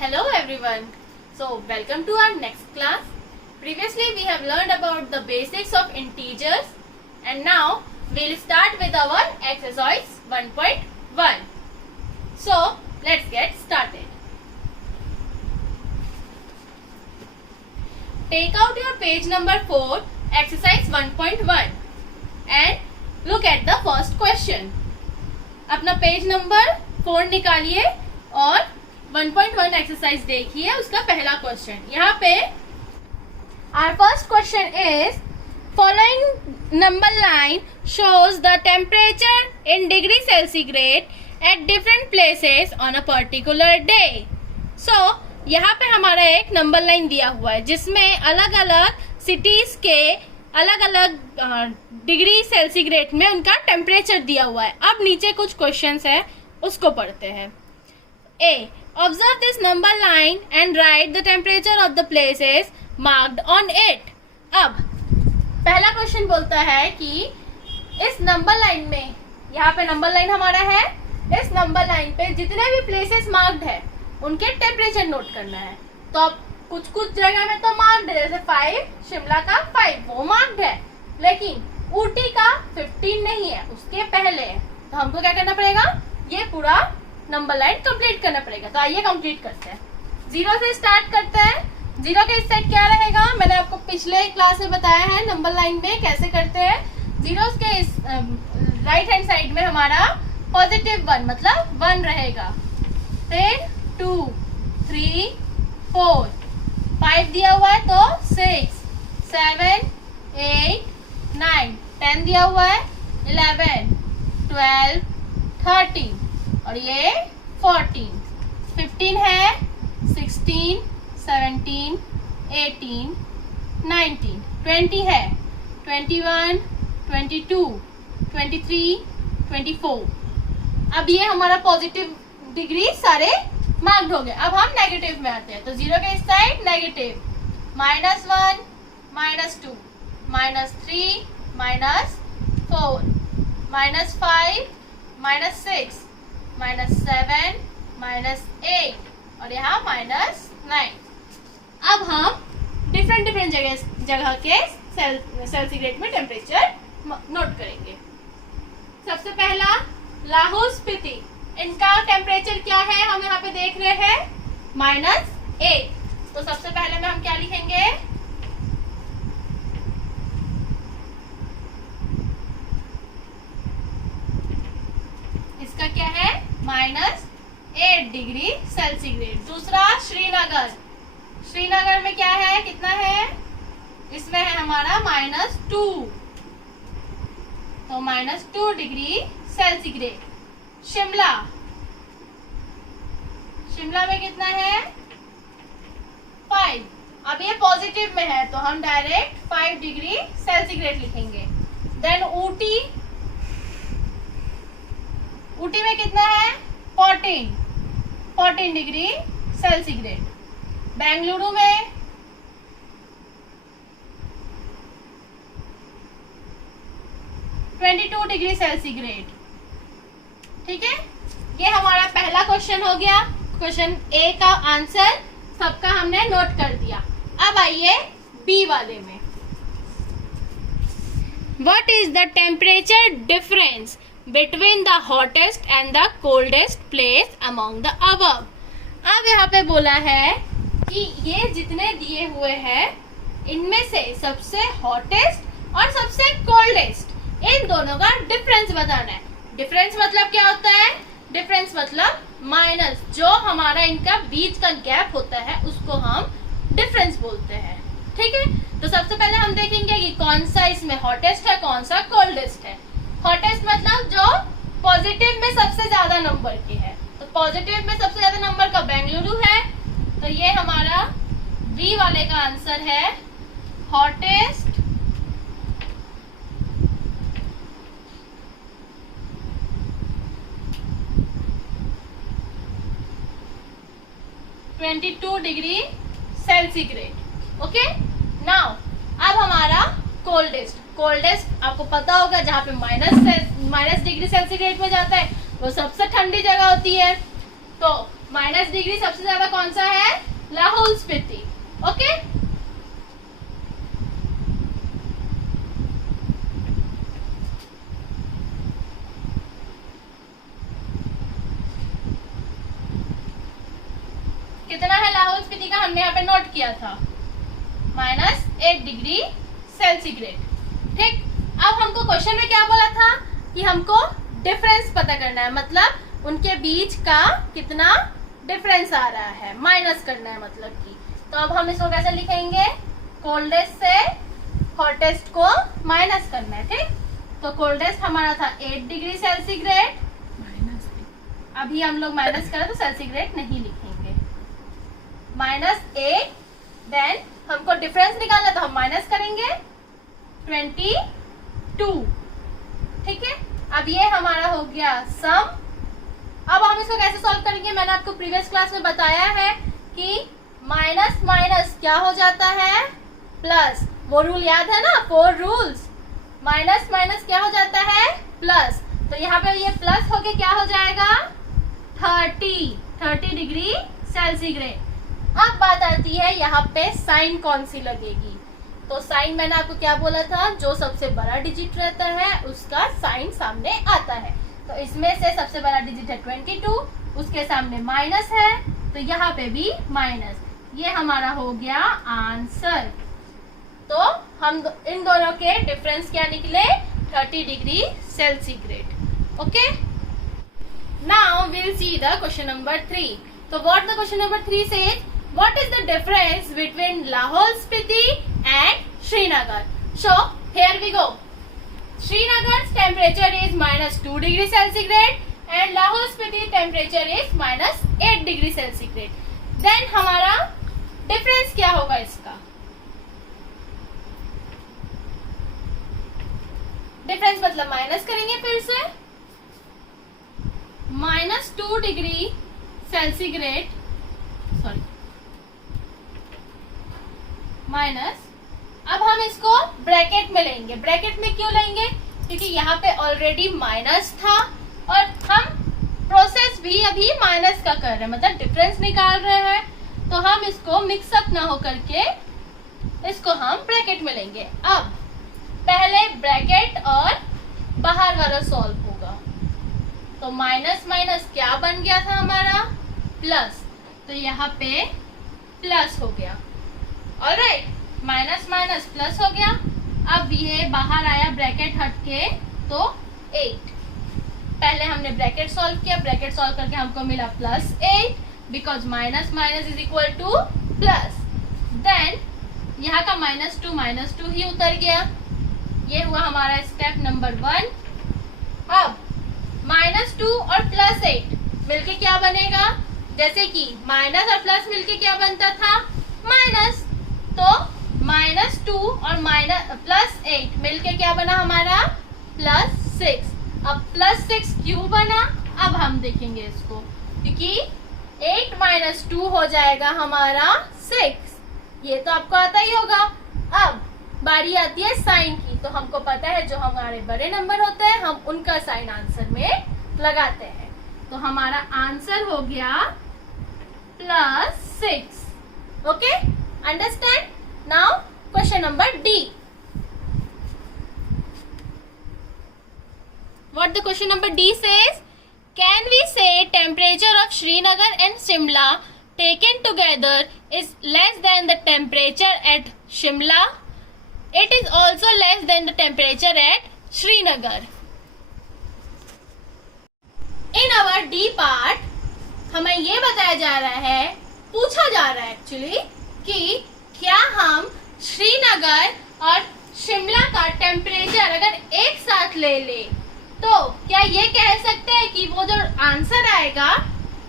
Hello everyone. So welcome to our next class. Previously we have learned about the basics of integers and now we'll start with our exercise 1.1. So let's get started. Take out your page number 4, exercise 1.1 and look at the first question. अपना page number 4 निकालिए और 1.1 exercise देखिए उसका पहला question. यहाँ पे our first question is following number line shows the temperature in degree centigrade at different places on a particular day. So यहाँ पे हमारा एक नंबर लाइन दिया हुआ है जिसमें अलग अलग सिटीज के अलग अलग डिग्री सेल्सिग्रेड में उनका टेम्परेचर दिया हुआ है. अब नीचे कुछ क्वेश्चंस है उसको पढ़ते हैं. A, observe this number line and write the temperature of the places marked on it. अब पहला क्वेश्चन बोलता है कि इस नंबर लाइन में, यहाँ पे नंबर लाइन हमारा है, इस नंबर लाइन पे जितने भी प्लेसेस मार्क्ड है उनके टेम्परेचर नोट करना है. तो अब कुछ जगह में तो मार्क्ड है, जैसे 5 शिमला का 5 वो मार्क्ड है, लेकिन ऊटी का 15 नहीं है, उसके पहले है. तो हमको क्या करना पड़ेगा, ये पूरा नंबर लाइन कंप्लीट करना पड़ेगा. तो आइए कंप्लीट करते हैं. 0 से स्टार्ट करते हैं. 0 के इस साइड क्या रहेगा, मैंने आपको पिछले क्लास में बताया है नंबर लाइन में कैसे करते हैं. 0 के इस राइट हैंड साइड में हमारा +1 मतलब 1 रहेगा. फिर 2 3 4 5 दिया हुआ है तो 6 7 8 9 10 दिया हुआ है 11 12 13 और ये 14 15 है 16 17 18 19 20 है 21 22 23 24. अब ये हमारा पॉजिटिव डिग्री सारे मार्क्ड हो गए. अब हम नेगेटिव में आते हैं. तो 0 के इस साइड नेगेटिव -1 -2 -3 -4 -5 -6 -7 -8 और यहाँ -9. अब हम डिफरेंट जगह के सेल्सिग्रेड में टेम्परेचर नोट करेंगे. सबसे पहला लाहौल स्पीति, इनका टेम्परेचर क्या है हम यहाँ पे देख रहे हैं -8. तो सबसे पहले में हम क्या लिखेंगे, इसका क्या है -8 डिग्री सेल्सिग्रेड. दूसरा श्रीनगर, श्रीनगर में क्या है, कितना है, इसमें है हमारा -2 तो -2 डिग्री सेल्सिग्रेड. शिमला, शिमला में कितना है 5. अब ये पॉजिटिव में है तो हम डायरेक्ट 5 डिग्री सेल्सिग्रेड लिखेंगे. देन ऊटी, ऊटी में कितना है 14 डिग्री सेल्सिग्रेड. बेंगलुरु में 22 डिग्री सेल्सिग्रेड. ठीक है, ये हमारा पहला क्वेश्चन हो गया. क्वेश्चन ए का आंसर सबका हमने नोट कर दिया. अब आइए बी वाले में. What is the temperature difference between the hottest and the coldest place among the above. अब यहाँ पे बोला है कि ये जितने दिए हुए हैं इनमें से सबसे हॉटेस्ट और सबसे कोल्डेस्ट इन दोनों का डिफरेंस बताना है. डिफरेंस मतलब क्या होता है, डिफरेंस मतलब माइनस, जो हमारा इनका बीच का गैप होता है उसको हम डिफरेंस बोलते हैं. ठीक है, तो सबसे पहले हम देखेंगे कि कौन सा इसमें हॉटेस्ट है कौन सा कोल्डेस्ट है. हॉटेस्ट मतलब जो पॉजिटिव में सबसे ज्यादा नंबर के है. तो पॉजिटिव में सबसे ज्यादा नंबर का बेंगलुरु है. तो ये हमारा बी वाले का आंसर है hottest 22 degree centigrade. Okay, now अब हमारा कोल्डेस्ट, कोल्डेस्ट आपको पता होगा जहाँ पे माइनस डिग्री सेल्सिग्रेड में जाता है वो सबसे ठंडी जगह होती है. तो माइनस डिग्री सबसे ज्यादा कौन सा है? लाहौल स्पीति। ओके, कितना है लाहौल स्पीति का? हमने यहाँ पे नोट किया था -8 डिग्री सेल्सिग्रेड। ठीक, अब हमको क्वेश्चन में क्या बोला था कि हमको डिफरेंस पता करना है, मतलब उनके बीच का कितना डिफरेंस आ रहा है, माइनस करना है मतलब कि। तो अब हम इसको कैसे लिखेंगे? कोल्डेस्ट से हॉटेस्ट को माइनस करना है। ठीक, तो कोल्डेस्ट हमारा था 8 डिग्री सेल्सिग्रेड, अभी हम लोग माइनस करें तो सेल्सिग्रेड नहीं लिखेंगे, -8। देन हमको डिफरेंस निकालना तो हम माइनस करेंगे 22। ठीक है, अब ये हमारा हो गया सम। अब हम इसको कैसे सॉल्व करेंगे? मैंने आपको प्रीवियस क्लास में बताया है कि माइनस माइनस क्या हो जाता है? प्लस। वो रूल याद है ना, 4 रूल्स। माइनस माइनस क्या हो जाता है? प्लस। तो यहाँ पे ये प्लस होके क्या हो जाएगा? 30 डिग्री सेल्सिग्रेड। अब बात आती है यहाँ पे साइन कौन सी लगेगी। तो साइन मैंने आपको क्या बोला था? जो सबसे बड़ा डिजिट रहता है उसका साइन सामने आता है। तो इसमें से सबसे बड़ा डिजिट है 22, उसके सामने माइनस है, तो यहाँ पे भी माइनस। ये हमारा हो गया आंसर। तो हम इन दोनों के डिफरेंस क्या निकले? 30 degree centigrade. Okay, now we'll see the question number 3. So what the question number 3 says? What is the difference between Lahaul Spiti and Srinagar? So here we go. Srinagar's temperature is -2 degree centigrade and Lahaul Spiti temperature is -8 degree centigrade. Then हमारा difference क्या होगा इसका? Difference मतलब minus करेंगे फिर से, -2 degree सेल्सिग्रेड, sorry minus. अब हम इसको ब्रैकेट में लेंगे। ब्रैकेट में क्यों लेंगे? क्योंकि यहाँ पे ऑलरेडी माइनस था और हम प्रोसेस भी अभी माइनस का कर रहे हैं, मतलब डिफरेंस निकाल रहे हैं। तो हम इसको मिक्सअप ना हो करके इसको हम ब्रैकेट में लेंगे। अब पहले ब्रैकेट और बाहर वाला सॉल्व होगा। तो माइनस माइनस क्या बन गया था हमारा? प्लस। तो यहाँ पे प्लस हो गया। ऑलराइट, माइनस माइनस प्लस हो गया। अब ये बाहर आया ब्रैकेट हट के, तो 8। पहले हमने ब्रैकेट सॉल्व किया, ब्रैकेट सॉल्व करके हमको मिला +8 because minus minus is equal to plus. Then यहाँ का -2 ही उतर गया। ये हुआ हमारा स्टेप नंबर 1। अब -2 और +8 मिलके क्या बनेगा? जैसे कि माइनस और प्लस मिलके क्या बनता था? माइनस। तो -2 और +8 मिलके क्या बना हमारा? +6। अब +6 क्यों बना? अब हम देखेंगे इसको, क्योंकि 8 - 2 हो जाएगा हमारा 6। ये तो आपको आता ही होगा। अब बारी आती है साइन की। तो हमको पता है जो हमारे बड़े नंबर होते हैं हम उनका साइन आंसर में लगाते हैं। तो हमारा आंसर हो गया +6। Okay, understand? Now question number D. What the question number D says? Can we say temperature of Srinagar and Shimla taken together is less than the temperature at Shimla? It is also less than the temperature at Srinagar. In our D part, हमें ये बताया जा रहा है, पूछा जा रहा है एक्चुअली, कि क्या हम श्रीनगर और शिमला का टेम्परेचर अगर एक साथ ले ले तो क्या ये कह सकते हैं कि वो जो आंसर आएगा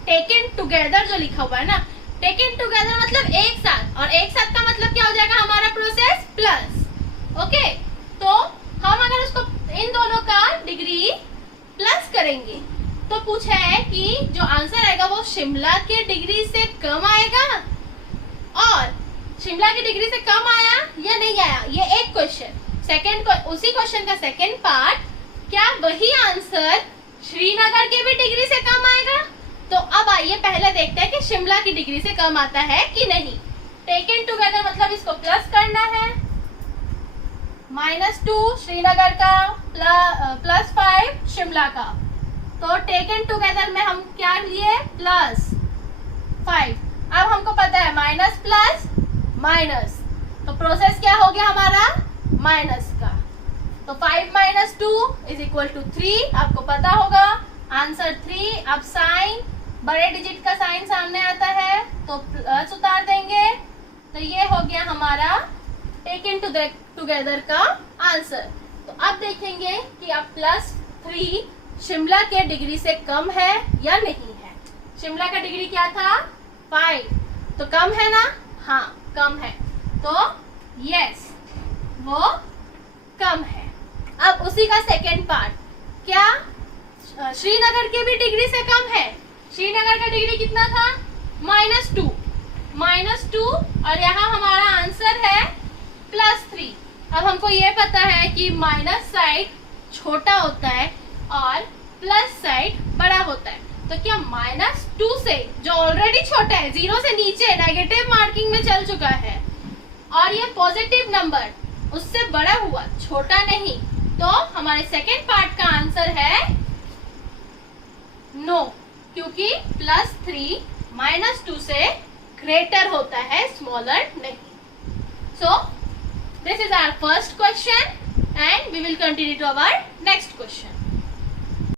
टेकन टुगेदर जो लिखा हुआ है ना, टेकन टुगेदर मतलब एक साथ, और एक साथ का मतलब क्या हो जाएगा हमारा प्रोसेस प्लस। ओके, तो हम अगर उसको इन दोनों का डिग्री प्लस करेंगे तो पूछा है कि जो आंसर आएगा वो शिमला के डिग्री से कम आएगा, और शिमला की डिग्री से कम आया या नहीं आया, ये एक क्वेश्चन। सेकंड, उसी क्वेश्चन का सेकंड पार्ट, क्या वही आंसर श्रीनगर के भी डिग्री से कम आएगा? तो अब आइए पहले देखते हैं कि शिमला की डिग्री से कम आता है कि नहीं। टेकन टुगेदर मतलब इसको प्लस करना है, -2 श्रीनगर का +5 शिमला का। तो टेकन टुगेदर में हम क्या लिए, +5। अब हमको पता है माइनस प्लस माइनस, तो प्रोसेस क्या हो गया हमारा, माइनस का। तो 5 - 2 = 3, आपको पता होगा आंसर 3। अब साइन, बड़े डिजिट का साइन सामने आता है तो प्लस उतार देंगे, तो ये हो गया हमारा टेकन टुगेदर का आंसर। तो अब देखेंगे कि अब +3 शिमला के डिग्री से कम है या नहीं है। शिमला का डिग्री क्या था, 5, तो कम है ना, हाँ कम है, तो यस वो कम है। अब उसी का सेकेंड पार्ट, क्या श्रीनगर की भी डिग्री से कम है। श्रीनगर का डिग्री कितना था, -2 और यहाँ हमारा आंसर है +3। अब हमको ये पता है कि माइनस साइड छोटा होता है और प्लस साइड बड़ा होता है, तो क्या -2 से जो ऑलरेडी छोटा है, 0 से नीचे नेगेटिव मार्किंग में चल चुका है, और ये पॉजिटिव नंबर उससे बड़ा हुआ, छोटा नहीं, तो हमारे सेकेंड पार्ट का आंसर है नो, क्योंकि +3 -2 से ग्रेटर होता है, स्मॉलर नहीं। So this is our first question and we will continue to our next question.